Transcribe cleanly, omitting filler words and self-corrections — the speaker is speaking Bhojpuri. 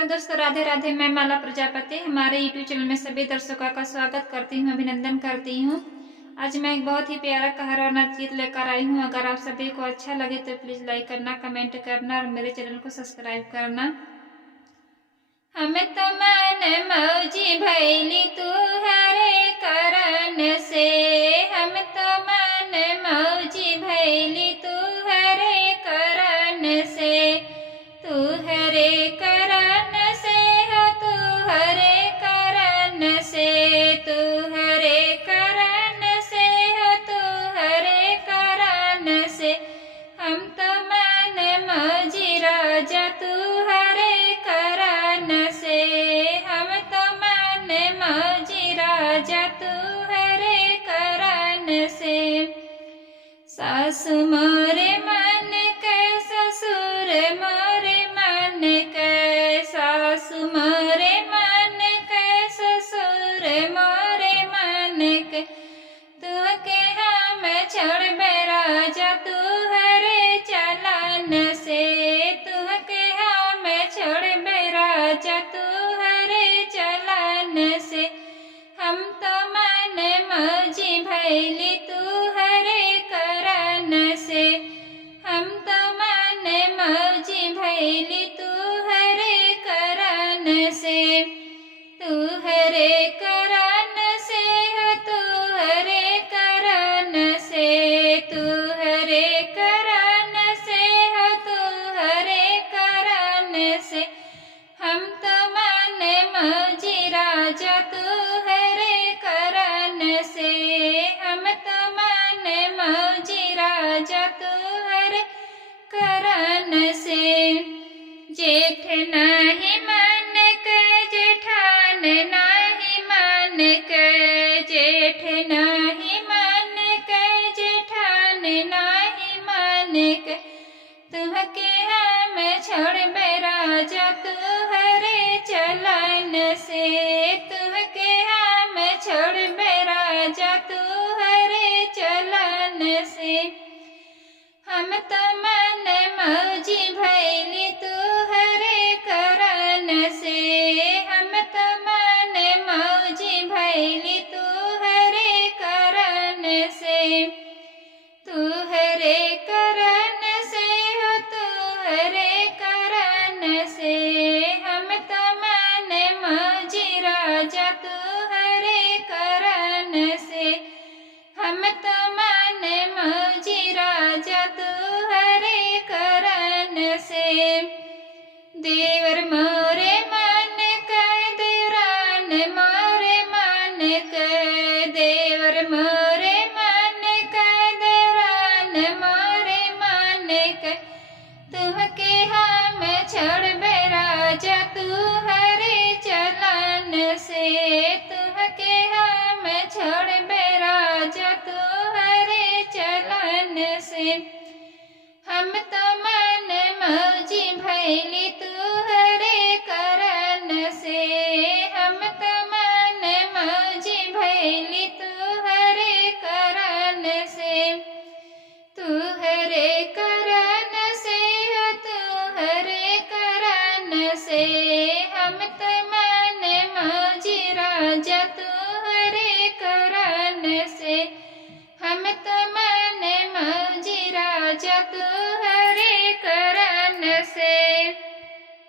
हेलो दोस्तों, राधे राधे। मैं माला प्रजापति हमारे यूट्यूब चैनल में सभी दर्शकों का स्वागत करती हूँ, अभिनंदन करती हूँ। आज मैं एक बहुत ही प्यारा कहर और नाच लेकर आई हूँ। अगर आप सभी को अच्छा लगे तो प्लीज़ लाइक करना, कमेंट करना और मेरे चैनल को सब्सक्राइब करना। हम तो मन मौजी भैली तू हरे करन से, हम तो मन मौजी भैली तू हरे करन से, तू हरे करन से हो, तू हरे करन से, तू हरे करन से हो, तू हरे करन से। हम तो मन मौजी राजा तू हरे करन से, हम तो मन मौजी राजा तू हरे करन से। सासु मोरे मन के ससुर मोरे मन के, सासु मोरे मन के ससुर मोरे मन के, तू के हम छोड़बे राजा तू हरे चलन से, तू के हम छोड़बे राजा तू हरे चलन से। हम तो मन मौजी भैली तू हरे करन से, हम तो मन मौजी भैली तू हरे करन से, तू हरे करन से हो, तू हरे करन से, तू हरे करन से हो, तू हरे करन से। हम तो मन मौजी राजा तू हरे करन से, हम तो मन मौजी राजा तू हरे करन से। जेठ नाही मन के जेठान नाही मन के, जेठ नाही मन के जेठान नाही मन के, तुह के हम छोड़बे राजा तू हरे चलन से, तुह के हम छोड़बे राजा तू हरे चलन से। हम तो मन मौजी भैली तू हरे करन से, हम तो मन मौजी भैली तू हरे करन से, तू हरे करन से हो, तू हरे करन से। हम तो मन मौजी राजा तू हरे करन से, हम तो मन मौजी राजा तू हरे करन से। देवर मोरे मन के देवरान मोरे मन के, देवर मोरे मन के देवरान मोरे मन के, तुह के हम छोड़बे राजा तू